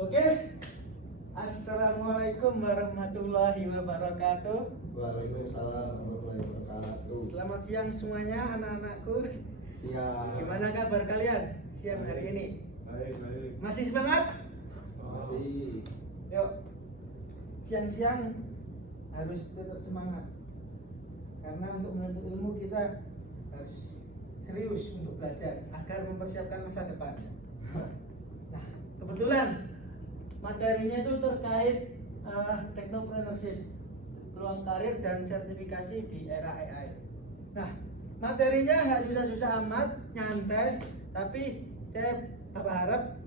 Oke, Assalamualaikum warahmatullahi wabarakatuh. Waalaikumsalam warahmatullahi wabarakatuh. Selamat siang semuanya anak-anakku. Siang. Gimana kabar kalian siang hari ini? Baik. Masih semangat? Masih. Yuk, siang-siang harus tetap semangat. Karena untuk menuntut ilmu kita harus serius untuk belajar agar mempersiapkan masa depan. Nah, kebetulan materinya itu terkait technopreneurship, peluang karir dan sertifikasi di era AI. Nah, materinya nggak susah-susah amat, nyantai, tapi saya harap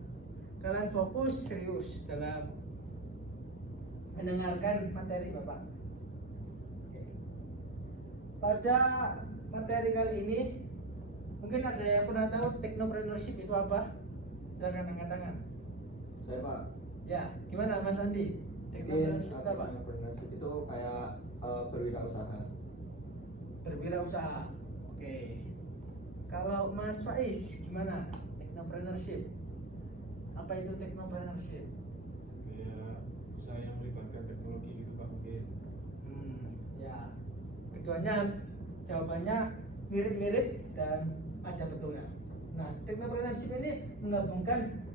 kalian fokus serius dalam mendengarkan materi Bapak. Oke. Pada materi kali ini, mungkin ada yang pernah tahu technopreneurship itu apa? Silakan angkat tangan. Saya Pak. Ya, gimana Mas Andi? Mungkin Technopreneurship itu apa? entrepreneurship itu kayak berwirausaha. Berwirausaha. Oke. Kalau Mas Faiz gimana? Technopreneurship. Apa itu technopreneurship? Ya, usaha yang melibatkan teknologi gitu Pak mungkin. Ya. Keduanya jawabannya mirip-mirip dan ada betulnya. Nah, technopreneurship ini menggabungkan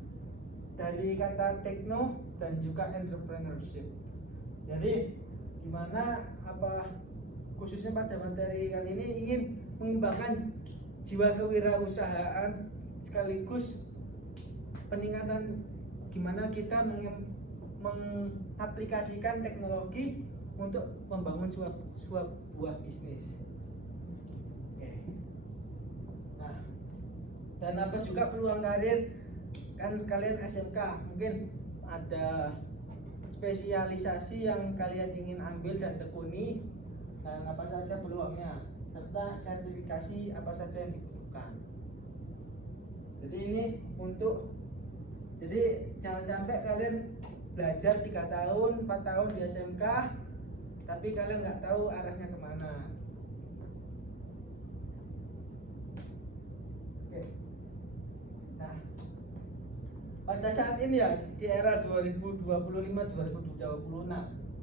dari kata techno dan juga entrepreneurship. Jadi dimana khususnya pada materi kali ini ingin mengembangkan jiwa kewirausahaan sekaligus peningkatan gimana kita mengaplikasikan teknologi untuk membangun sebuah bisnis. Oke. Nah, dan apa juga peluang karir, kan kalian SMK mungkin ada spesialisasi yang kalian ingin ambil dan tekuni, dan apa saja peluangnya serta sertifikasi apa saja yang dibutuhkan. Jadi jangan sampai kalian belajar 3 tahun 4 tahun di SMK tapi kalian nggak tahu arahnya kemana. Oke. Nah, pada saat ini ya, di era 2025-2026,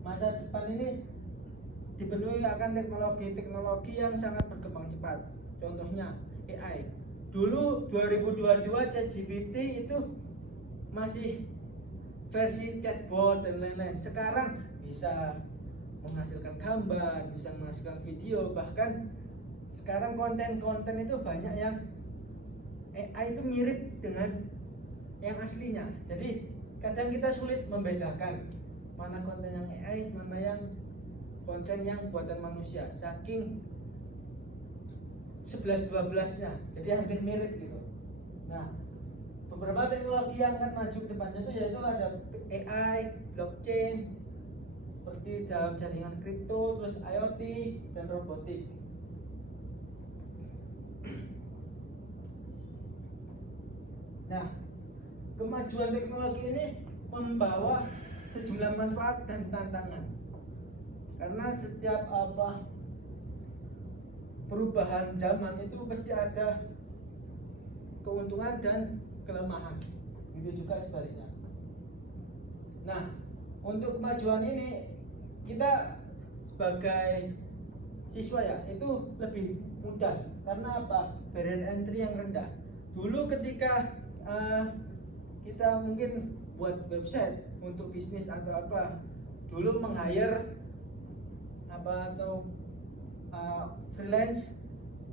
masa depan ini dipenuhi akan teknologi yang sangat berkembang cepat. Contohnya AI. Dulu 2022 ChatGPT itu masih versi chatbot dan lain-lain. Sekarang bisa menghasilkan gambar, bisa menghasilkan video, bahkan sekarang konten-konten itu banyak yang AI itu mirip dengan yang aslinya. Jadi kadang kita sulit membedakan mana konten yang AI, mana yang konten yang buatan manusia, saking 11-12-nya, jadi hampir mirip gitu. Nah, beberapa teknologi yang akan maju ke depannya itu yaitu ada AI, blockchain, seperti dalam jaringan kripto, terus IoT dan robotik. Nah, kemajuan teknologi ini membawa sejumlah manfaat dan tantangan. Karena setiap perubahan zaman itu pasti ada keuntungan dan kelemahan. Begitu juga sebaliknya. Nah, untuk kemajuan ini kita sebagai siswa ya itu lebih mudah karena apa? Barrier entry yang rendah. Dulu ketika kita mungkin buat website untuk bisnis atau apa, dulu meng-hire atau freelance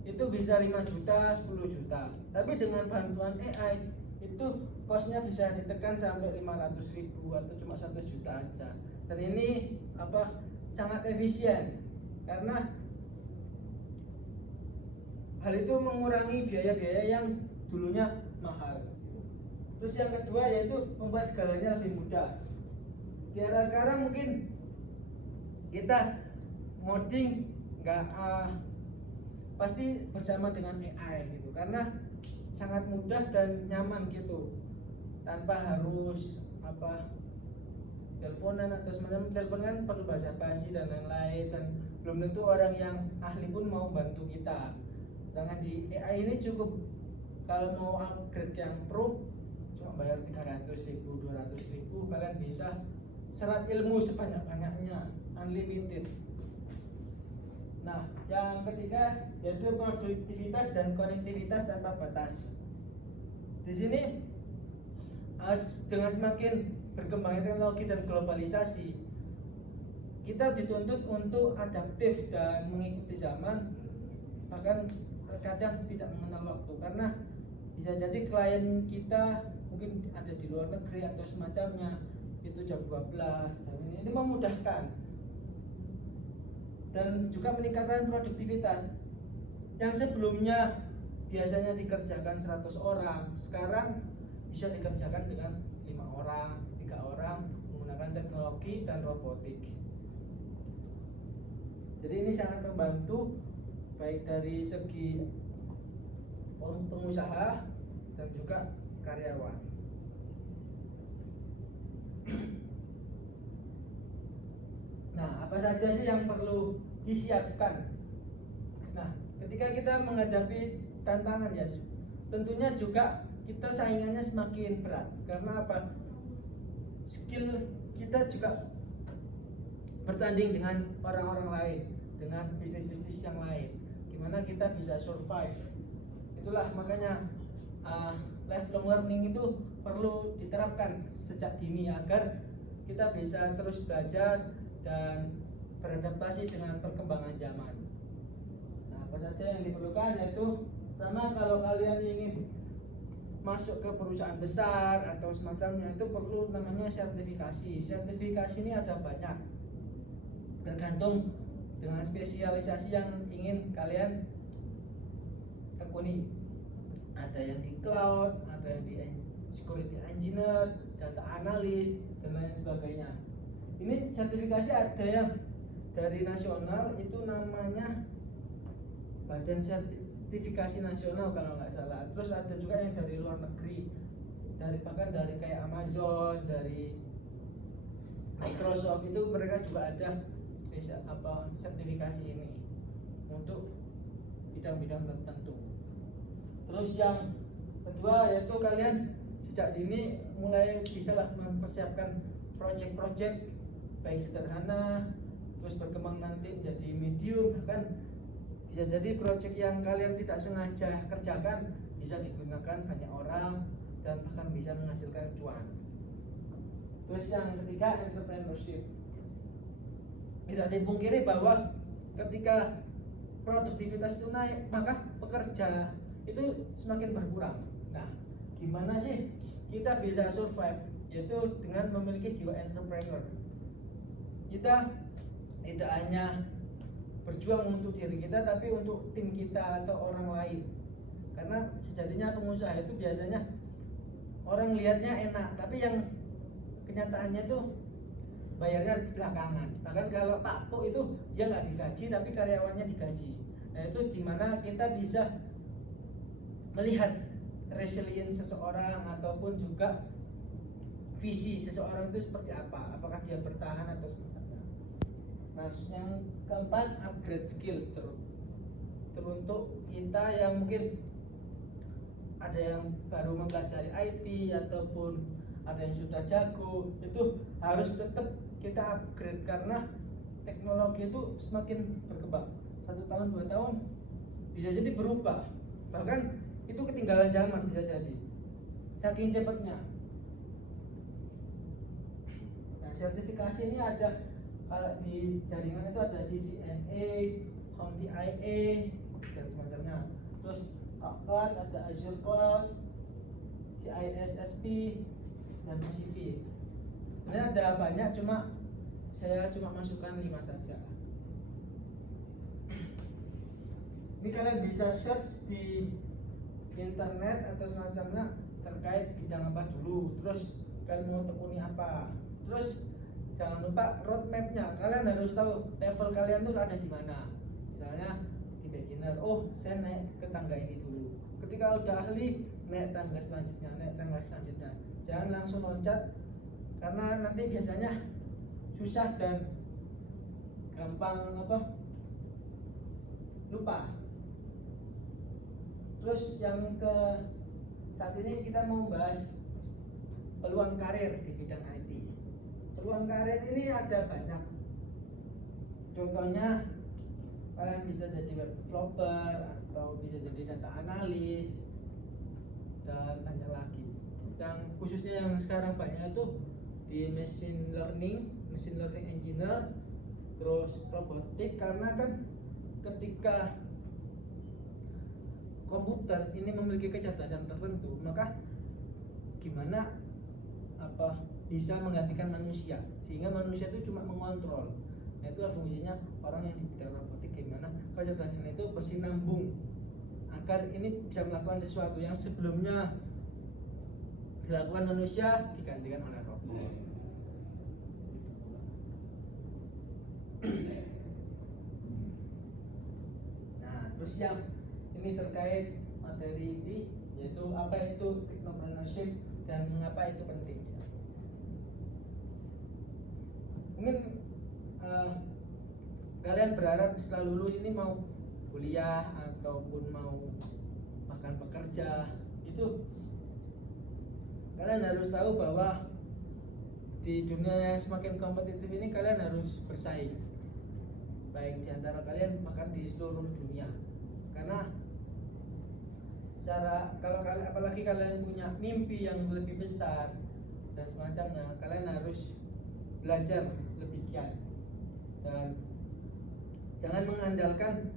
itu bisa 5 juta, 10 juta. Tapi dengan bantuan AI itu costnya bisa ditekan sampai 500.000 atau cuma 1 juta aja. Dan ini sangat efisien karena hal itu mengurangi biaya-biaya yang dulunya mahal. Terus yang kedua yaitu membuat segalanya lebih mudah. Di era sekarang mungkin kita ngoding nggak pasti bersama dengan AI gitu, karena sangat mudah dan nyaman gitu, tanpa harus teleponan atau semacam. Telepon kan perlu bahasa basi dan lain-lain, dan belum tentu orang yang ahli pun mau bantu kita. Sedangkan di AI ini cukup, kalau mau upgrade yang pro cuma bayar 300.000, 200.000, kalian bisa serap ilmu sebanyak-banyaknya, unlimited. Nah, yang ketiga yaitu produktivitas dan konektivitas tanpa batas. Di sini dengan semakin berkembangnya teknologi dan globalisasi, kita dituntut untuk adaptif dan mengikuti zaman, bahkan terkadang tidak mengenal waktu, karena bisa jadi klien kita mungkin ada di luar negeri atau semacamnya, itu jam 12 dan ini memudahkan dan juga meningkatkan produktivitas. Yang sebelumnya biasanya dikerjakan 100 orang, sekarang bisa dikerjakan dengan 5 orang, 3 orang menggunakan teknologi dan robotik. Jadi ini sangat membantu baik dari segi pengusaha dan juga karyawan. Nah, apa saja sih yang perlu disiapkan? Nah, ketika kita menghadapi tantangan ya, tentunya juga kita saingannya semakin berat. Karena apa? Skill kita juga bertanding dengan orang-orang lain, dengan bisnis-bisnis yang lain. Gimana kita bisa survive? Itulah makanya lifelong learning itu perlu diterapkan sejak dini agar kita bisa terus belajar dan beradaptasi dengan perkembangan zaman. Nah, apa saja yang diperlukan yaitu pertama, kalau kalian ingin masuk ke perusahaan besar atau semacamnya, itu perlu namanya sertifikasi. Sertifikasi ini ada banyak, tergantung dengan spesialisasi yang ingin kalian tekuni. Ada yang di cloud, ada yang di security engineer, data analis, dan lain sebagainya. Ini sertifikasi ada yang dari nasional, itu namanya Badan Sertifikasi Nasional kalau nggak salah. Terus ada juga yang dari luar negeri, bahkan dari kayak Amazon, dari Microsoft, itu mereka juga ada sertifikasi ini untuk bidang-bidang tertentu. Terus yang kedua yaitu kalian sejak dini mulai bisalah mempersiapkan project-project baik sederhana, terus berkembang nanti menjadi medium, bahkan bisa jadi project yang kalian tidak sengaja kerjakan bisa digunakan banyak orang dan bahkan bisa menghasilkan cuan. Terus yang ketiga, entrepreneurship. Tidak dipungkiri bahwa ketika produktivitas itu naik, maka pekerja itu semakin berkurang. Nah, gimana sih kita bisa survive? Yaitu dengan memiliki jiwa entrepreneur. Kita tidak hanya berjuang untuk diri kita, tapi untuk tim kita atau orang lain. Karena sejatinya pengusaha itu biasanya orang lihatnya enak, tapi yang kenyataannya itu bayarnya belakangan. Bahkan kalau Pak Po itu dia nggak digaji, tapi karyawannya digaji. Nah, itu gimana kita bisa melihat resilience seseorang ataupun juga visi seseorang itu seperti apa, apakah dia bertahan atau sebagainya. Nah, yang keempat, upgrade skill. Teruntuk kita yang mungkin ada yang baru mempelajari IT ataupun ada yang sudah jago, itu harus tetap kita upgrade karena teknologi itu semakin berkembang. 1 tahun 2 tahun bisa jadi berubah, bahkan itu ketinggalan zaman bisa jadi, saking cepatnya. Nah, sertifikasi ini ada di jaringan itu ada CCNA, CompTIA dan semacamnya. Terus cloud ada Azure Cloud, CISSP dan PCP. Sebenarnya ada banyak, saya cuma masukkan 5 saja. Ini kalian bisa search di internet atau semacamnya terkait bidang apa dulu, terus kalian mau tekuni apa. Terus jangan lupa roadmapnya, kalian harus tahu level kalian tuh ada di mana. Misalnya di beginner, oh saya naik ke tangga ini dulu. Ketika udah ahli, naik tangga selanjutnya. Jangan langsung loncat, karena nanti biasanya susah dan gampang lupa. Terus yang ke saat ini kita mau bahas peluang karir di bidang IT. Peluang karir ini ada banyak. Contohnya kalian bisa jadi web developer atau bisa jadi data analis dan banyak lagi. Yang khususnya yang sekarang banyak itu di machine learning engineer, terus robotik, karena kan ketika komputer ini memiliki kecerdasan tertentu, maka gimana bisa menggantikan manusia, sehingga manusia itu cuma mengontrol. Nah, itulah fungsinya orang yang di bidang robotik, gimana kecerdasan itu bersinambung agar ini bisa melakukan sesuatu yang sebelumnya dilakukan manusia digantikan oleh robot. Nah, terus yang ini terkait materi ini, yaitu apa itu technopreneurship dan mengapa itu penting. Mungkin kalian berharap setelah lulus ini mau kuliah ataupun mau bahkan bekerja, itu kalian harus tahu bahwa di dunia yang semakin kompetitif ini kalian harus bersaing, baik di antara kalian bahkan di seluruh dunia. Karena kalau kalian, apalagi kalian punya mimpi yang lebih besar dan semacamnya, kalian harus belajar lebih giat dan jangan mengandalkan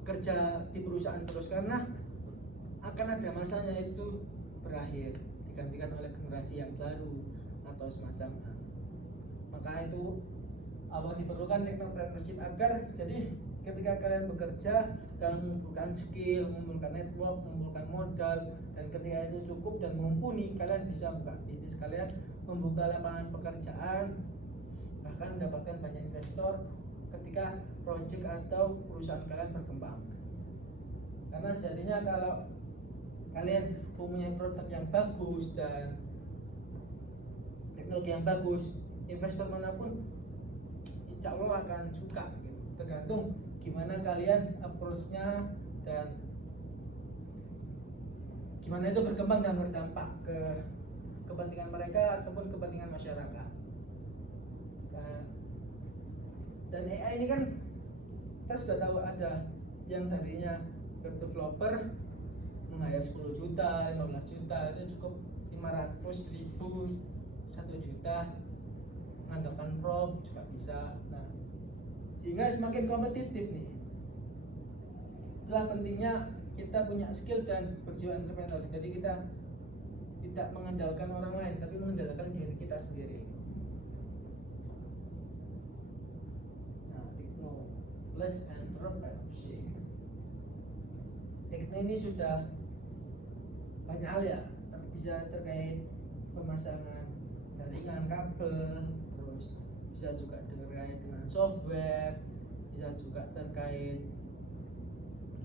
bekerja di perusahaan terus, karena akan ada masanya itu berakhir, digantikan oleh generasi yang baru atau semacamnya. Maka itu diperlukan technopreneurship agar jadi ketika kalian bekerja, kalian mengumpulkan skill, mengumpulkan network, mengumpulkan modal, dan ketika itu cukup dan mumpuni, kalian bisa buka bisnis kalian, membuka lapangan pekerjaan, bahkan mendapatkan banyak investor ketika project atau perusahaan kalian berkembang. Karena sejatinya kalau kalian mempunyai produk yang bagus dan teknologi yang bagus, investor manapun insya Allah akan suka gitu. Tergantung gimana kalian approach-nya dan gimana itu berkembang dan berdampak ke kepentingan mereka ataupun kepentingan masyarakat. Dan AI ini kan kita sudah tahu ada yang tadinya web developer menghayar 10 juta, 15 juta, itu cukup 500 ribu, 1 juta, mengandalkan prompt juga bisa. Nah, sehingga semakin kompetitif nih. Itulah pentingnya kita punya skill dan berjiwa entrepreneur. Jadi kita tidak mengandalkan orang lain, tapi mengandalkan diri kita sendiri. Nah, Tekno plus entrepreneurship. Tekno ini sudah banyak hal ya, bisa terkait pemasangan jaringan kabel, terus bisa juga terkait dengan software, bisa juga terkait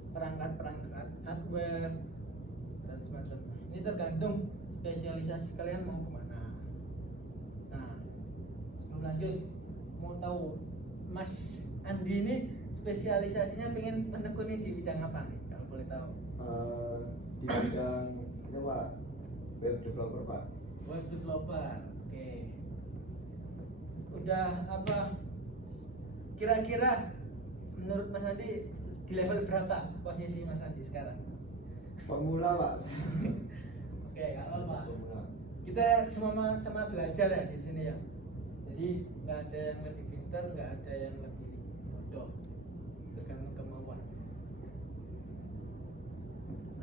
perangkat-perangkat hardware dan semacamnya. Ini tergantung spesialisasi kalian mau kemana. Nah, sebelum lanjut, mau tahu Mas Andi ini spesialisasinya pengen menekuni di bidang apa nih, kalau boleh tahu? Di bidang ini Pak, web developer Pak. Web developer, oke. Udah apa? Kira-kira menurut Mas Andi di level berapa posisi Mas Andi sekarang? Pemula Pak. Oke, kalau Pak, Pemula. kita sama belajar ya di sini ya. Jadi nggak ada yang lebih pintar, nggak ada yang lebih bodoh, tergantung kemauan.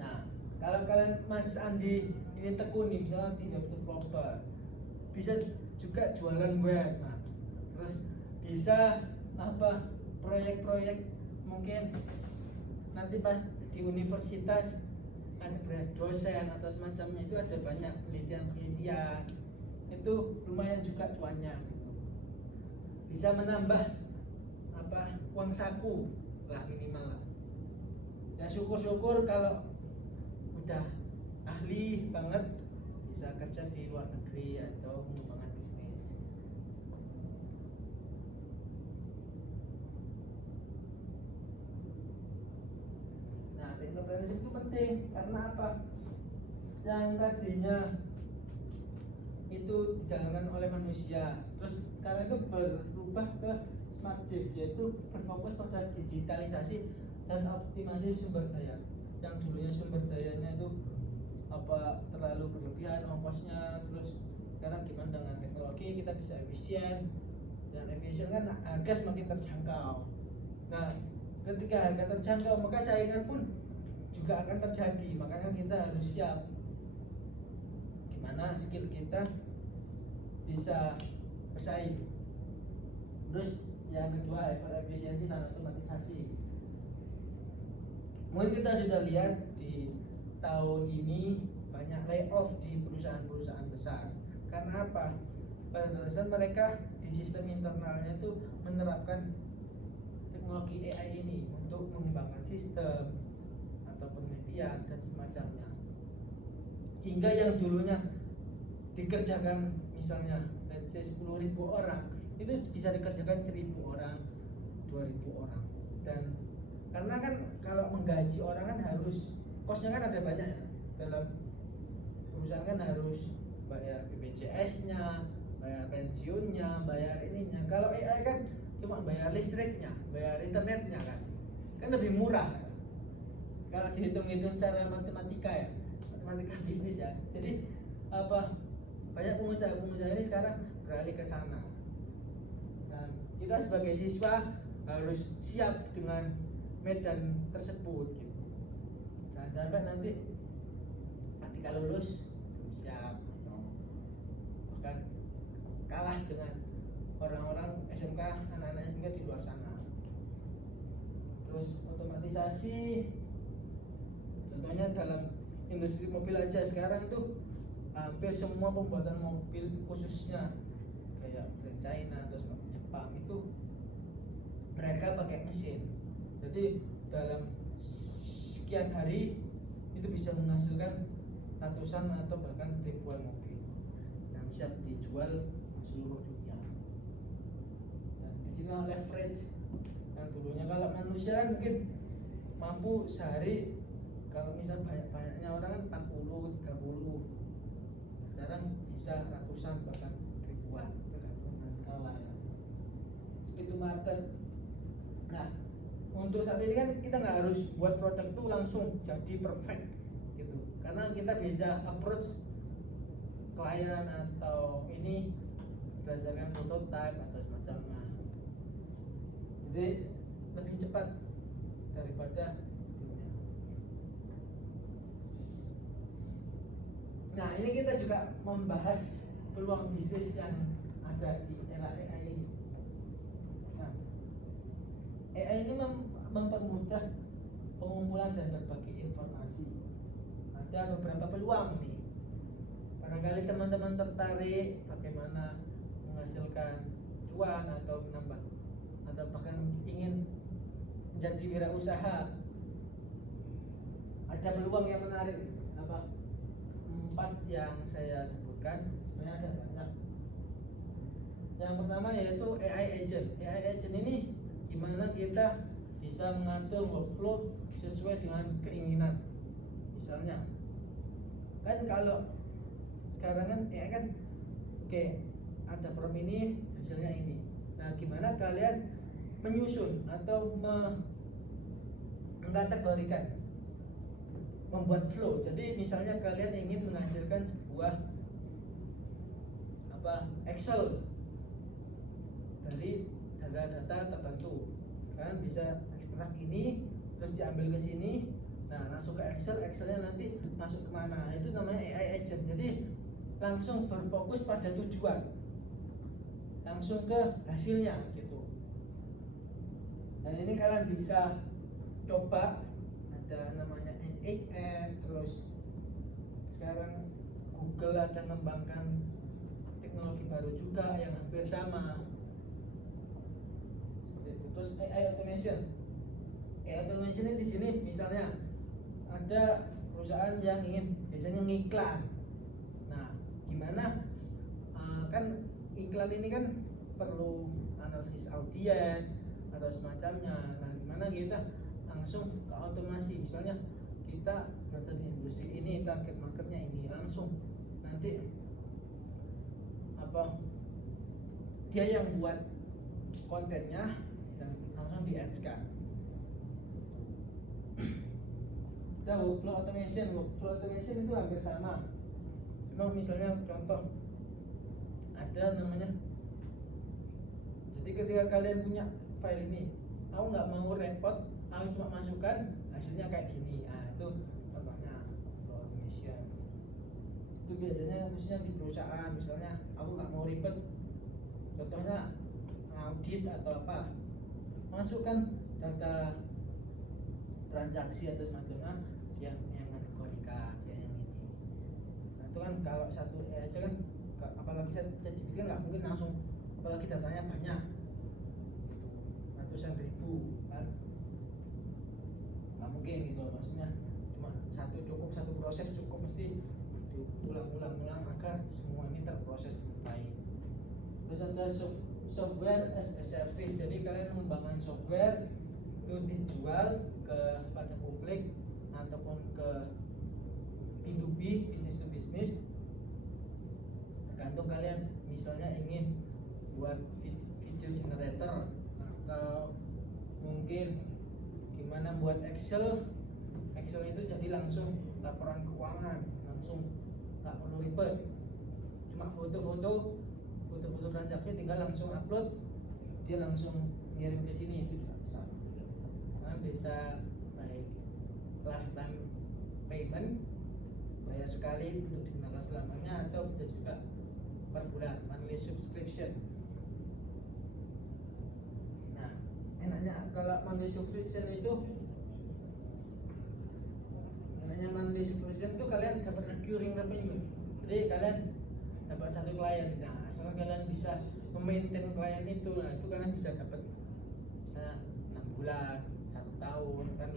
Nah, kalau kalian Mas Andi ini tekuni misalnya di web developer, bisa juga jualan web, Mas. Terus bisa proyek-proyek, mungkin nanti pas di universitas ada dosen atau semacamnya, itu ada banyak penelitian itu lumayan juga cuannya, bisa menambah uang saku lah minimal lah. Ya syukur-syukur kalau udah ahli banget bisa kerja di luar negeri atau mengembangkan bisnis. Nah, entrepreneurship itu penting karena apa? Yang tadinya itu dijalankan oleh manusia. Terus sekarang itu berubah ke smart shift, yaitu berfokus pada digitalisasi dan optimasi sumber daya. Yang dulunya sumber dayanya itu terlalu berlebihan ongkosnya, terus sekarang gimana dengan teknologi kita bisa efisien, dan efisien kan harga semakin terjangkau. Nah, ketika harga terjangkau maka saingan pun juga akan terjadi, makanya kita harus siap gimana skill kita bisa bersaing. Terus yang kedua, hyper efisiensi dan otomatisasi. Mungkin kita sudah lihat di tahun ini banyak layoff di perusahaan-perusahaan besar. Karena apa? Pada dasarnya mereka di sistem internalnya itu menerapkan teknologi AI ini untuk mengembangkan sistem ataupun media dan semacamnya. Sehingga yang dulunya dikerjakan misalnya let's say 10.000 orang, itu bisa dikerjakan 1.000 orang, 2.000 orang. Dan karena kan kalau menggaji orang kan harus kosnya kan ada banyak ya. Dalam perusahaan kan harus bayar BPJS-nya, bayar pensiunnya, bayar ininya. Kalau AI kan cuma bayar listriknya, bayar internetnya kan lebih murah kan? Kalau dihitung-hitung secara matematika ya, matematika bisnis ya. Jadi banyak pengusaha ini sekarang beralih ke sana. Dan kita sebagai siswa harus siap dengan medan tersebut gitu. Jangan sampai nanti ketika lulus belum siap atau bahkan kalah dengan orang-orang SMK, anak-anak SMK di luar sana. Terus otomatisasi, contohnya dalam industri mobil aja sekarang tuh hampir semua pembuatan mobil khususnya kayak brand China atau Jepang itu mereka pakai mesin. Jadi dalam sekian hari itu bisa menghasilkan ratusan atau bahkan ribuan mobil yang siap dijual di seluruh dunia. Dan di sini leverage yang dulunya kalau manusia kan mungkin mampu sehari, kalau misal banyak-banyaknya orang kan 40, 30, sekarang bisa ratusan bahkan ribuan, tergantung dengan skala ya. Speed to market. Nah, untuk saat ini kan kita nggak harus buat produk itu langsung jadi perfect gitu, karena kita bisa approach klien atau ini berdasarkan prototype atau semacamnya. Jadi lebih cepat daripada sebelumnya. Nah, ini kita juga membahas peluang bisnis yang ada di era AI ini. Nah, AI ini mempermudah pengumpulan dan berbagi informasi. Ada beberapa peluang nih. Barangkali teman-teman tertarik bagaimana menghasilkan cuan atau menambah atau bahkan ingin menjadi wirausaha. Ada peluang yang menarik, 4 yang saya sebutkan, sebenarnya ada banyak. Yang pertama yaitu AI agent. AI agent ini gimana kita bisa mengatur workflow sesuai dengan keinginan. Misalnya kan kalau sekarang kan AI kan oke, ada prompt ini hasilnya ini. Nah, gimana kalian menyusun atau mengkategorikan, membuat flow. Jadi misalnya kalian ingin menghasilkan sebuah Excel dari data-data tertentu, kalian bisa ekstrak ini terus diambil ke sini. Nah, masuk ke Excelnya nanti masuk kemana? Itu namanya AI agent. Jadi langsung berfokus pada tujuan, langsung ke hasilnya gitu. Dan ini kalian bisa coba, ada namanya N8N. Terus sekarang Google akan mengembangkan teknologi baru juga yang hampir sama seperti itu. Terus AI automation. AI automation ini di sini misalnya ada perusahaan yang ingin biasanya ngiklan. Nah, gimana kan iklan ini kan perlu analisis audiens atau semacamnya. Nah, gimana kita langsung ke otomasi, misalnya kita berada di industri ini, target marketnya ini, langsung nanti dia yang buat kontennya dan langsung di ads kan. Nah, workflow automation itu hampir sama. Cuma misalnya contoh ada namanya, jadi ketika kalian punya file ini, aku nggak mau repot, aku cuma masukkan hasilnya kayak gini. Nah itu contohnya workflow automation. Itu biasanya khususnya di perusahaan, misalnya aku nggak mau ribet, contohnya audit atau apa, masukkan data transaksi atau semacamnya yang kategorikan yang ini. Nah itu kan kalau satu aja kan, apalagi ChatGPT kan nggak mungkin langsung, apalagi datanya banyak gitu, ratusan ribu kan, nggak mungkin gitu, maksudnya cuma satu cukup, satu proses cukup, mesti diulang-ulang agar semua ini terproses dengan baik. Terus ada software as a service, jadi kalian mengembangkan software itu dijual kepada publik ataupun ke B2B, business to business, tergantung kalian misalnya ingin buat video generator atau mungkin gimana buat Excel itu jadi langsung laporan keuangan, langsung tak perlu ribet, cuma foto-foto transaksi tinggal langsung upload, dia langsung ngirim ke sini, itu juga bisa. Nah, bisa baik lifetime payment, bayar sekali untuk digunakan selamanya, atau bisa juga per bulan, monthly subscription. Nah, enaknya kalau monthly subscription itu, kalian dapat recurring revenue. Jadi kalian dapat satu klien, nah asalkan kalian bisa memaintain klien itu, nah itu kalian bisa dapat misalnya 6 bulan, 1 tahun kan,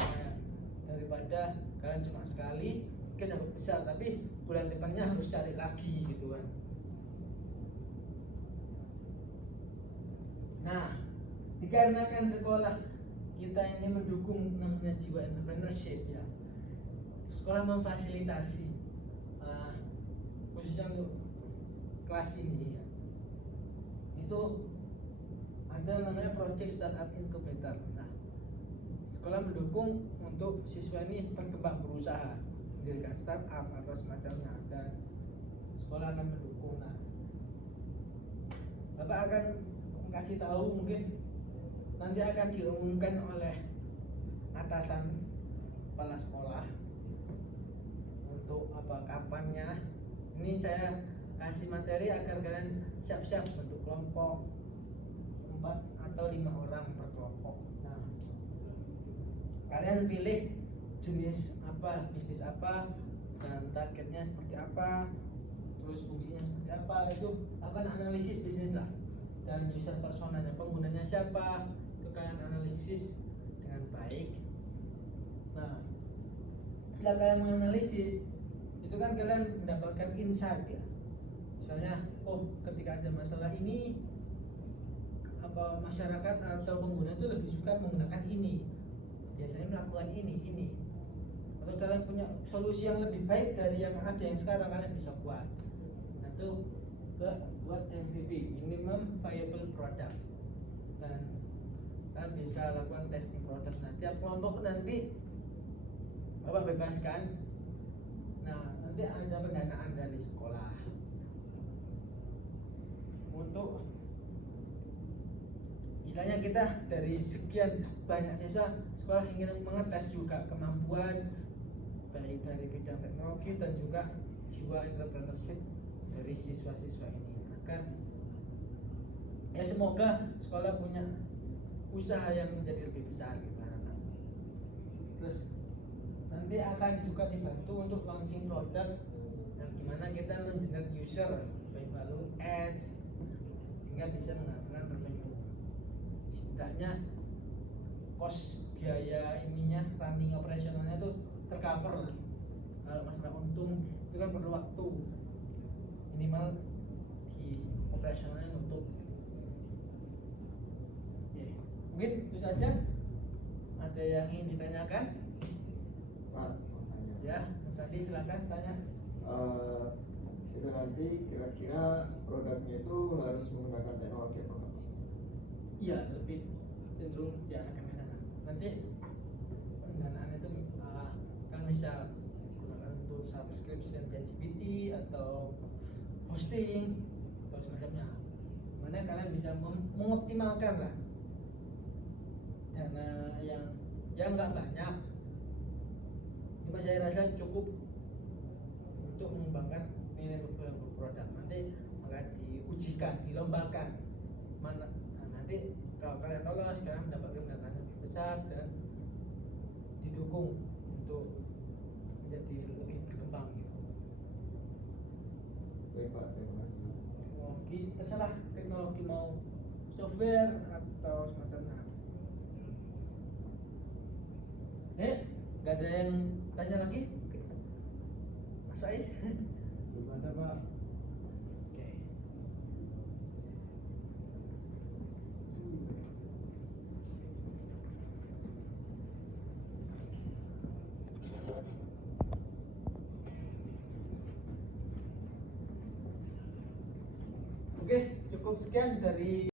daripada kalian cuma sekali mungkin dapat besar tapi bulan depannya harus cari lagi gitu kan. Nah, dikarenakan sekolah kita ini mendukung namanya jiwa entrepreneurship ya, sekolah memfasilitasi khususnya untuk kelas ini ya, itu ada namanya project startup incubator. Nah, sekolah mendukung untuk siswa ini berkembang berusaha, mendirikan startup atau semacamnya, dan sekolah akan mendukung. Nah, Bapak akan kasih tahu, mungkin nanti akan diumumkan oleh atasan kepala sekolah untuk apa kapannya. Ini saya kasih materi agar kalian siap-siap bentuk kelompok 4 atau 5 orang per kelompok. Nah, kalian pilih jenis apa, bisnis apa, dan targetnya seperti apa, terus fungsinya seperti apa, itu akan analisis bisnis lah, dan user personanya, penggunanya siapa, itu kalian analisis dengan baik. Nah, setelah kalian menganalisis itu kan kalian mendapatkan insight ya, misalnya oh ketika ada masalah ini, apa masyarakat atau pengguna itu lebih suka menggunakan ini, biasanya melakukan ini, atau kalian punya solusi yang lebih baik dari yang ada yang sekarang, kalian bisa buat. Nah itu buat MVP, minimum viable product, dan kalian bisa lakukan testing product. Nah tiap kelompok nanti Bapak bebaskan. Nah nanti ada pendanaan dari sekolah untuk, istilahnya kita dari sekian banyak siswa, sekolah ingin mengetes juga kemampuan baik dari bidang teknologi dan juga jiwa entrepreneurship dari siswa-siswa ini, agar ya semoga sekolah punya usaha yang menjadi lebih besar gitu harapan. Terus nanti akan juga dibantu untuk launching produk yang gimana kita mengenerate user baik melalui ads sehingga bisa menghasilkan revenue. Setidaknya cost biaya ininya, running operasionalnya tuh tercover. Kalau masalah untung itu kan perlu waktu, minimal di operasionalnya nutup. Oke, mungkin itu saja. Ada yang ingin ditanyakan? Pak, mau tanya. Ya, Mas Andi silakan tanya. itu nanti kira-kira produknya itu harus menggunakan teknologi apa enggak? Iya, lebih cenderung diarahkan ke sana. Nanti pendanaan itu kan bisa digunakan untuk subscription ChatGPT atau hosting atau semacamnya. Mana kalian bisa mengoptimalkan lah dana yang nggak banyak, cuma saya rasa cukup untuk mengembangkan nilai valuable produk. Nanti akan diujikan, dilombakan mana. Nah, nanti kalau kalian lolos, kalian mendapatkan pendanaan yang lebih besar dan didukung untuk menjadi lebih berkembang gitu. Baik Pak, terima kasih. Teknologi terserah, teknologi mau software atau semacamnya. Gak ada yang tanya lagi? Mas Faiz? Belum ada Pak. Oke, cukup sekian dari